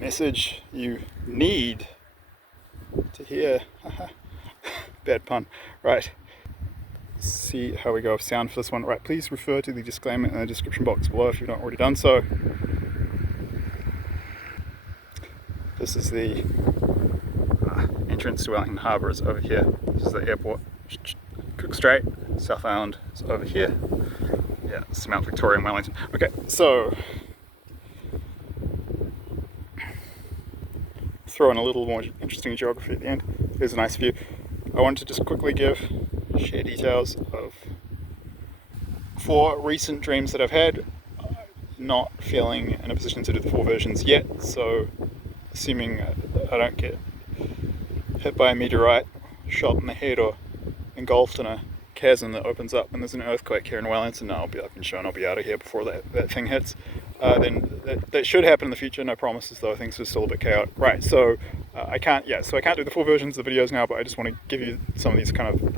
message you need to hear. Bad pun. Right. See how we go with sound for this one. Right, please refer to the disclaimer in the description box below if you've not already done so. This is the entrance to Wellington Harbour is over here. This is the airport. Cook Strait, South Island is over here. Yeah, this is Mount Victoria and Wellington. Okay, so throw in a little more interesting geography at the end. Here's a nice view. I want to just quickly share details of 4 recent dreams that I've had. Not feeling in a position to do the 4 versions yet, so assuming I don't get hit by a meteorite, shot in the head, or engulfed in a chasm that opens up and there's an earthquake here in Wellington, I've been shown I'll be out of here before that thing hits. Then that should happen in the future, no promises though, things are still a bit chaotic. Right, so I can't do the 4 versions of the videos now, but I just want to give you some of these kind of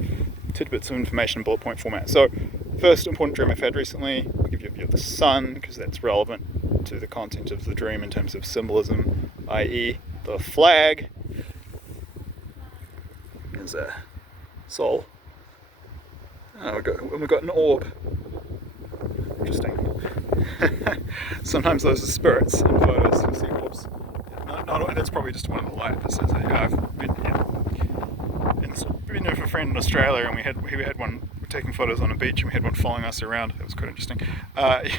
tidbits of information in bullet point format. So, first important dream I've had recently, I'll give you a view of the sun, because that's relevant to the content of the dream in terms of symbolism, i.e. the flag. There's a soul. Oh, we've got an orb. Interesting. Sometimes those are spirits in photos. You'll see orbs. That's probably just one of the light that says that. I've been with a friend in Australia, and we had one taking photos on a beach, and we had one following us around. It was quite interesting. On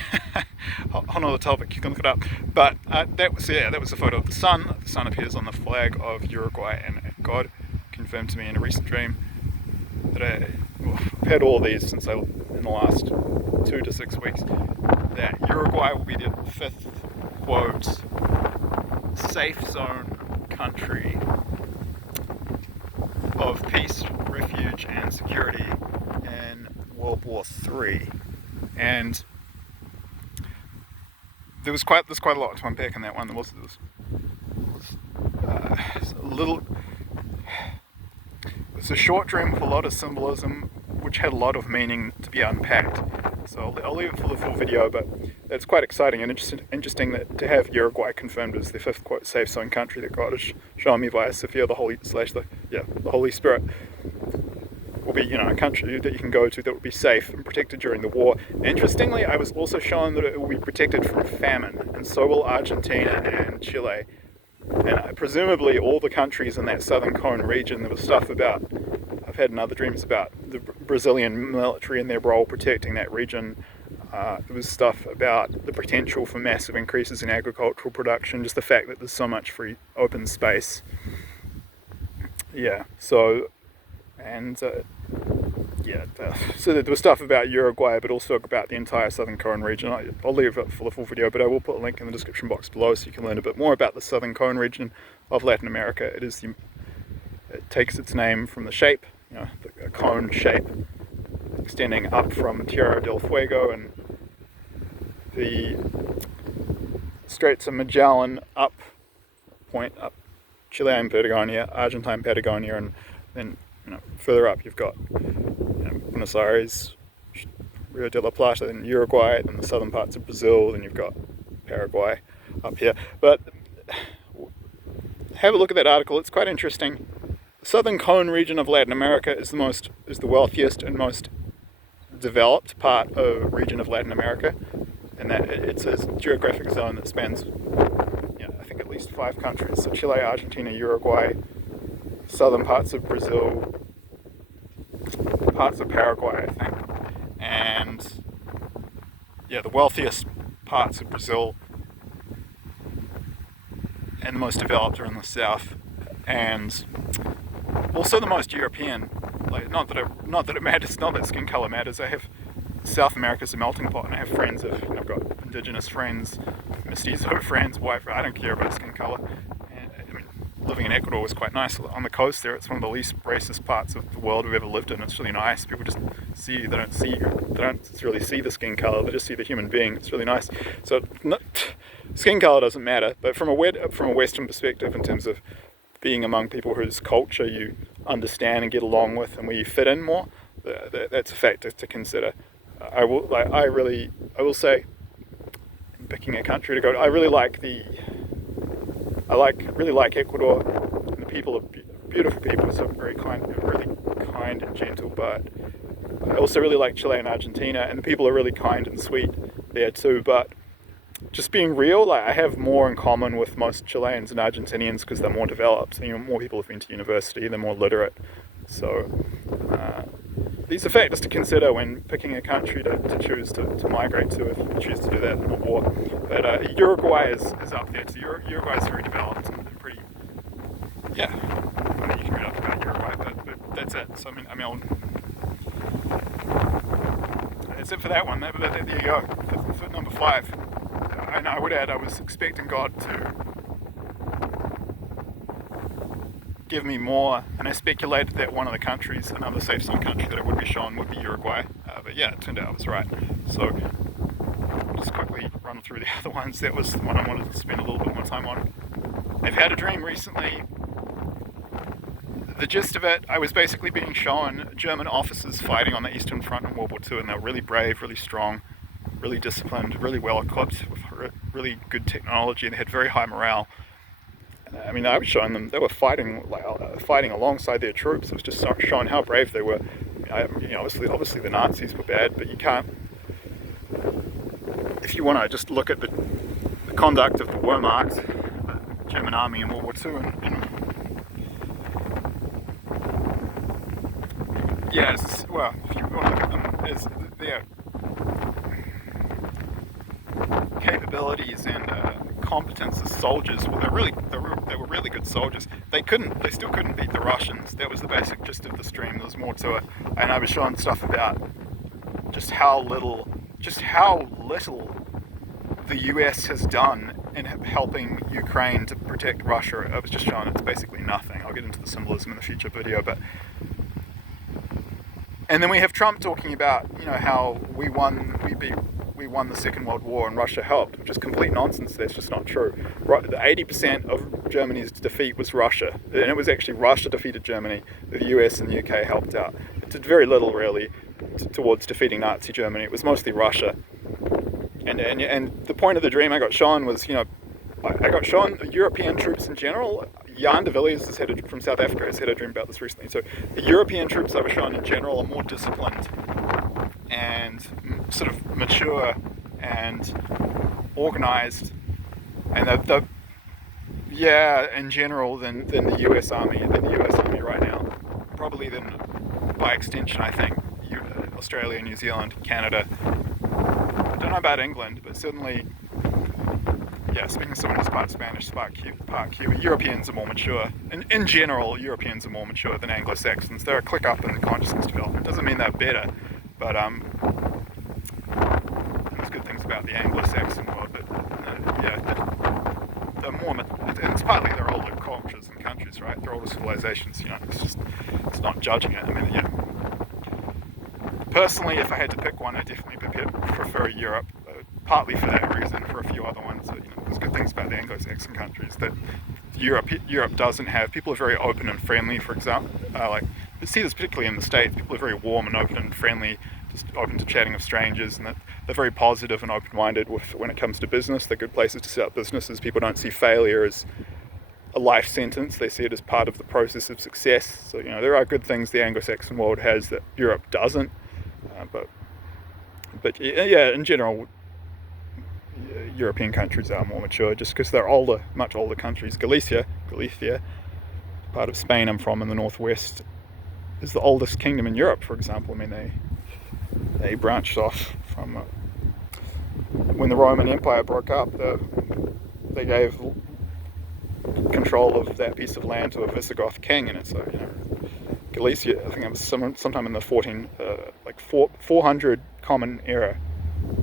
another topic, you can look it up. But that was a photo of the sun. The sun appears on the flag of Uruguay, and God confirmed to me in a recent dream that I've had all of these since in the last 2 to 6 weeks, that Uruguay will be the 5th, quote, safe zone country of peace, refuge and security in World War III. And there's quite a lot to unpack in that one. There was a little. It's a short dream with a lot of symbolism, which had a lot of meaning to be unpacked. So I'll leave it for the full video, but it's quite exciting and interesting that to have Uruguay confirmed as the 5th, quote, safe zone country that God has shown me via Sophia, the Holy Spirit, will be, a country that you can go to that will be safe and protected during the war. Interestingly, I was also shown that it will be protected from famine, and so will Argentina and Chile. And presumably all the countries in that southern cone region. There was stuff about, I've had in other dreams about the Brazilian military and their role protecting that region. There was stuff about the potential for massive increases in agricultural production, just the fact that there's so much free open space. Yeah, so, and so there was stuff about Uruguay, but also about the entire southern cone region. I'll leave it for the full video, but I will put a link in the description box below so you can learn a bit more about the southern cone region of Latin America. It takes its name from the shape, the cone shape, extending up from Tierra del Fuego and the Straits of Magellan up Chilean Patagonia, Argentine Patagonia, and then further up you've got Buenos Aires, Rio de la Plata, then Uruguay, then the southern parts of Brazil, then you've got Paraguay up here. But have a look at that article, it's quite interesting. The southern cone region of Latin America is the wealthiest and most developed region of Latin America, and that it's a geographic zone that spans I think at least 5 countries, so Chile, Argentina, Uruguay, southern parts of Brazil, parts of Paraguay, I think, and the wealthiest parts of Brazil and the most developed are in the south, and also the most European. Like, not that it matters, not that skin color matters. South America's a melting pot, and I have friends I've got indigenous friends, mestizo friends, white. I don't care about skin color. And living in Ecuador was quite nice. On the coast there, it's one of the least racist parts of the world we've ever lived in. It's really nice. People just see you. They don't really see the skin color. They just see the human being. It's really nice. So skin color doesn't matter. But from a Western perspective, in terms of being among people whose culture you understand and get along with, and where you fit in more, that's a factor to consider. I will say, in picking a country to go to, I really like the really like Ecuador, and the people are beautiful people, so very really kind and gentle. But I also really like Chile and Argentina, and the people are really kind and sweet there too. But just being real, like, I have more in common with most Chileans and Argentinians because they're more developed. More people have been to university, they're more literate. So these are factors to consider when picking a country to choose to migrate to, if you choose to do that in a war. But Uruguay is up there too. Uruguay is very developed and pretty. Yeah, I mean, you can read up about Uruguay, but that's it. So that's it for that one. There you go. For number 5. And I would add, I was expecting God to give me more, and I speculated that one of the countries, another safe zone country that it would be shown, would be Uruguay. But yeah, it turned out I was right. So just quickly run through the other ones. That was the one I wanted to spend a little bit more time on. I've had a dream recently. The gist of it, I was basically being shown German officers fighting on the Eastern Front in World War II, and they were really brave, really strong, really disciplined, really well equipped with really good technology, and they had very high morale. I mean, I was showing them, they were fighting alongside their troops. It was just showing how brave they were. Obviously the Nazis were bad, but you can't, if you want to just look at the conduct of the Wehrmacht, the German army in World War II, if you want to look at them as their capabilities and competence as soldiers, well, they were really good soldiers. They still couldn't beat the Russians. That was the basic gist of the stream. There was more to it, and I was showing stuff about just how little the US has done in helping Ukraine to protect Russia. I was just showing it's basically nothing. I'll get into the symbolism in the future video, and then we have Trump talking about, how we won the Second World War and Russia helped, which is complete nonsense. That's just not true. The 80% of Germany's defeat was Russia, and it was actually Russia defeated Germany. The US and the UK helped out. It did very little really towards defeating Nazi Germany. It was mostly Russia. And the point of the dream I got shown was, I got shown European troops in general. Jan de Villiers from South Africa has had a dream about this recently. So the European troops I was shown in general are more disciplined and sort of mature and organized, and in general than the US Army right now. Probably then, by extension, I think Australia, New Zealand, Canada. I don't know about England, but certainly, speaking to someone who's part Spanish, part Cuba, Europeans are more mature. In general, Europeans are more mature than Anglo-Saxons. They're a click up in the consciousness development. Doesn't mean they're better, but there's good things about the Anglo-Saxon world, but they're more, it's partly their older cultures and countries, right? Their older civilizations, it's not judging it. I mean, personally, if I had to pick one, I definitely prefer Europe, partly for that reason, for a few other ones. There's good things about the Anglo-Saxon countries that Europe doesn't have. People are very open and friendly, for example. You see this particularly in the States. People are very warm and open and friendly, just open to chatting with strangers, and they're very positive and open-minded when it comes to business. They're good places to set up businesses. People don't see failure as a life sentence. They see it as part of the process of success. So, there are good things the Anglo-Saxon world has that Europe doesn't. But in general, European countries are more mature just because they're older, much older countries. Galicia, part of Spain I'm from in the northwest, is the oldest kingdom in Europe, for example. I mean, they branched off from when the Roman Empire broke up. They gave control of that piece of land to a Visigoth king, and so Galicia, I think it was sometime in the 400 Common Era,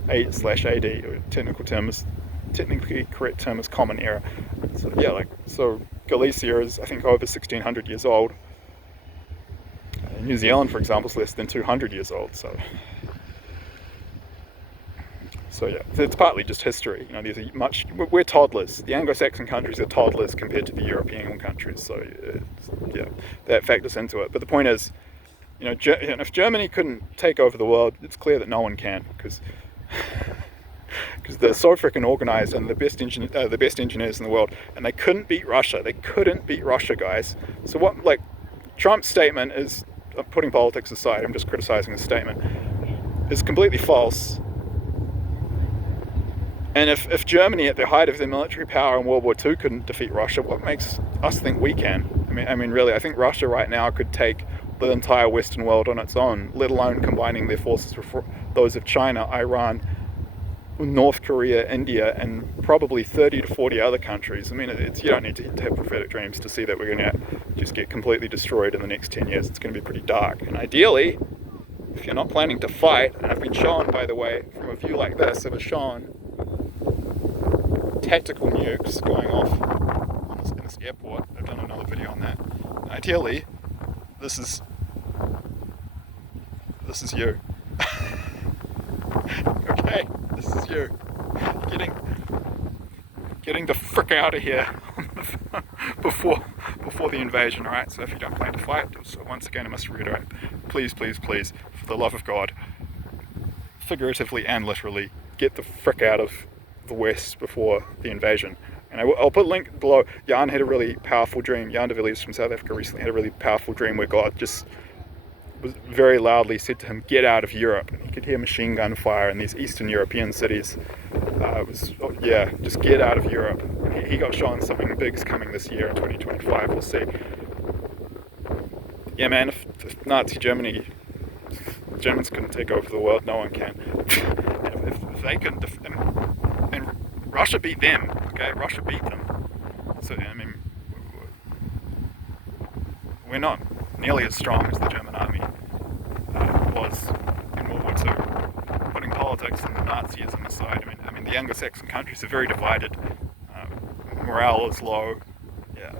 /AD. Technically correct term is Common Era. So Galicia is, I think, over 1600 years old. New Zealand, for example, is less than 200 years old. So it's partly just history. We're toddlers. The Anglo-Saxon countries are toddlers compared to the European countries. So that factors into it. But the point is, if Germany couldn't take over the world, it's clear that no one can, because because they're so freaking organized and the best engineers in the world, and they couldn't beat Russia. They couldn't beat Russia, guys. So what, like, Trump's statement is, putting politics aside, I'm just criticizing his statement, is completely false. And if Germany at the height of their military power in World War II couldn't defeat Russia, what makes us think we can? I mean, really, I think Russia right now could take the entire Western world on its own, let alone combining their forces with those of China, Iran, North Korea, India, and probably 30 to 40 other countries. I mean, you don't need to have prophetic dreams to see that we're going to just get completely destroyed in the next 10 years. It's going to be pretty dark. And ideally, if you're not planning to fight, and I've been shown, by the way, from a view like this, it was shown tactical nukes going off in this airport. I've done another video on that. And ideally, this is you. Okay, this is you. Getting the frick out of here before the invasion, alright? So if you don't plan to fight, so once again I must reiterate, please, please, please, for the love of God, figuratively and literally, get the frick out of the West before the invasion. And I'll put a link below. Jan had a really powerful dream. Jan de Villiers from South Africa recently had a really powerful dream where God just was very loudly said to him, get out of Europe. And he could hear machine gun fire in these Eastern European cities. Just get out of Europe. He got shown something big's coming this year in 2025. We'll see. Yeah, man, if Nazi Germany, Germans couldn't take over the world, no one can. if they couldn't, and Russia beat them, okay? Russia beat them. So, I mean, we're not nearly as strong as the German army was in World War II. Putting politics and Nazism aside, I mean, the Anglo-Saxon countries are very divided. Morale is low. Yeah,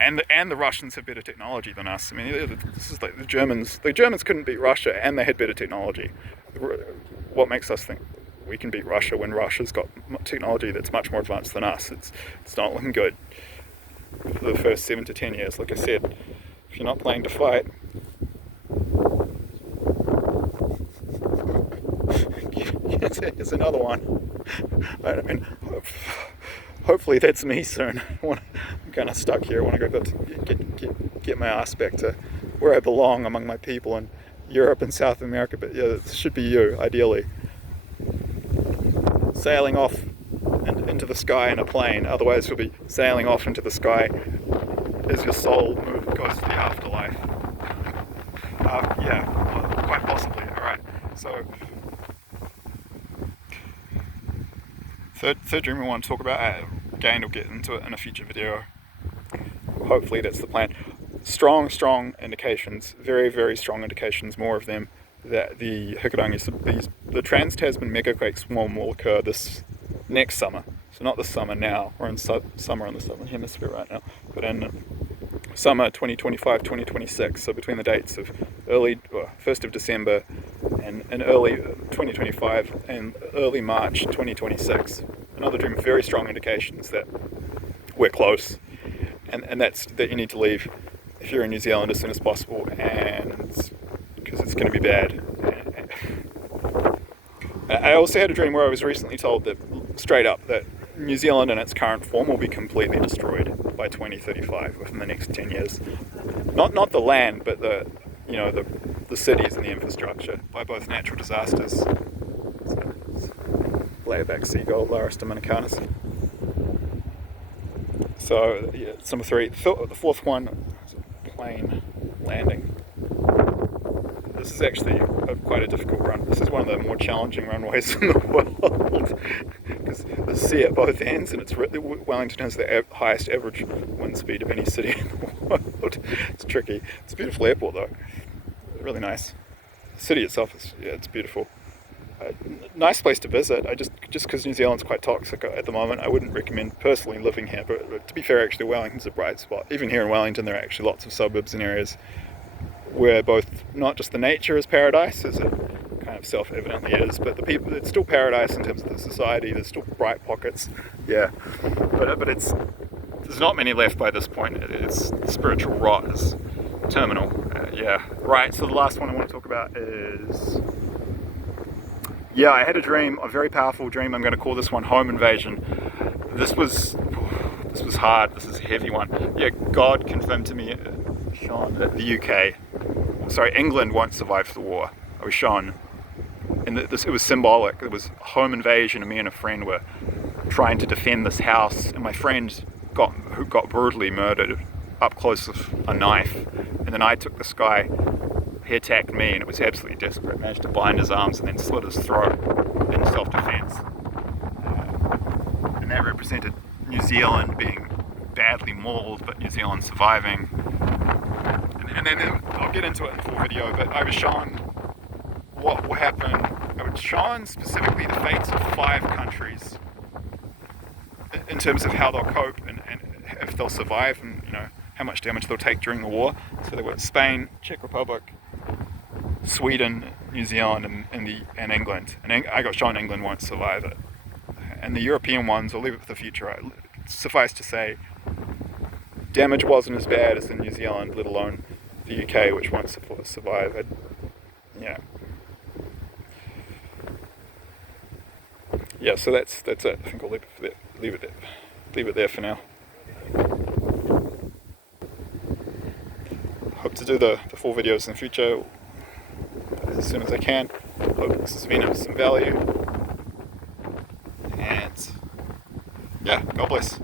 and the Russians have better technology than us. I mean, this is like the Germans. The Germans couldn't beat Russia, and they had better technology. What makes us think we can beat Russia when Russia's got technology that's much more advanced than us? It's not looking good for the first 7 to 10 years. Like I said, if you're not planning to fight, here's another one. I mean, hopefully that's me soon. I'm kind of stuck here. I want to go get my ass back to where I belong among my people in Europe and South America. But yeah, it should be you, ideally. Sailing off into the sky in a plane. Otherwise, you'll be sailing off into the sky as your soul goes to the afterlife. Quite possibly. All right. So, third dream we want to talk about. Again, we'll get into it in a future video. Hopefully, that's the plan. Strong indications. Very, very strong indications. More of them. That the Hikurangi, the trans-Tasman megaquakes will occur this next summer. So not this summer now, we're in summer in the southern hemisphere right now, but in summer 2025, 2026, so between the dates of 1st of December and early 2025 and early March 2026. Another dream, very strong indications that we're close, and that's that you need to leave if you're in New Zealand as soon as possible, and because it's going to be bad. I also had a dream where I was recently told that, straight up, that New Zealand in its current form will be completely destroyed by 2035, within the next 10 years. Not the land, but the cities and the infrastructure, by both natural disasters. Layback seagull, Larus dominicanus. So, yeah, it's number 3. The fourth one is a plane landing. This is actually quite a difficult run. This is one of the more challenging runways in the world because there's sea at both ends, and Wellington has the highest average wind speed of any city in the world. It's tricky. It's a beautiful airport though. Really nice. The city itself it's beautiful. Nice place to visit. Just because New Zealand's quite toxic at the moment, I wouldn't recommend personally living here. But to be fair, actually, Wellington's a bright spot. Even here in Wellington, there are actually lots of suburbs and areas where both not just the nature is paradise, as it kind of self-evidently is, but the people, it's still paradise in terms of the society. There's still bright pockets, yeah, but there's not many left by this point. It's spiritual rot is terminal. Yeah, right. So the last one I want to talk about is Yeah, I had a dream, a very powerful dream. I'm going to call this one Home Invasion. This was hard. This is a heavy one. Yeah, God confirmed to me, Sean, that England won't survive the war. I was shown, and it was symbolic. It was home invasion, and me and a friend were trying to defend this house, and my friend who got brutally murdered up close with a knife, and then I took this guy. He attacked me, and it was absolutely desperate. Managed to bind his arms and then slit his throat in self-defense. And that represented New Zealand being badly mauled, but New Zealand surviving. And then I'll get into it in the full video, but I was shown what will happen. I was shown specifically the fates of 5 countries in terms of how they'll cope and if they'll survive, and how much damage they'll take during the war. So there were Spain, Czech Republic, Sweden, New Zealand, and England. And I got shown England won't survive it. And the European ones, I'll leave it for the future. Suffice to say, damage wasn't as bad as in New Zealand, let alone the UK, which won't survive. Yeah, so that's it. I think I'll leave it there for now. Hope to do the full videos in the future as soon as I can. Hope this has been of some value. And yeah, God bless.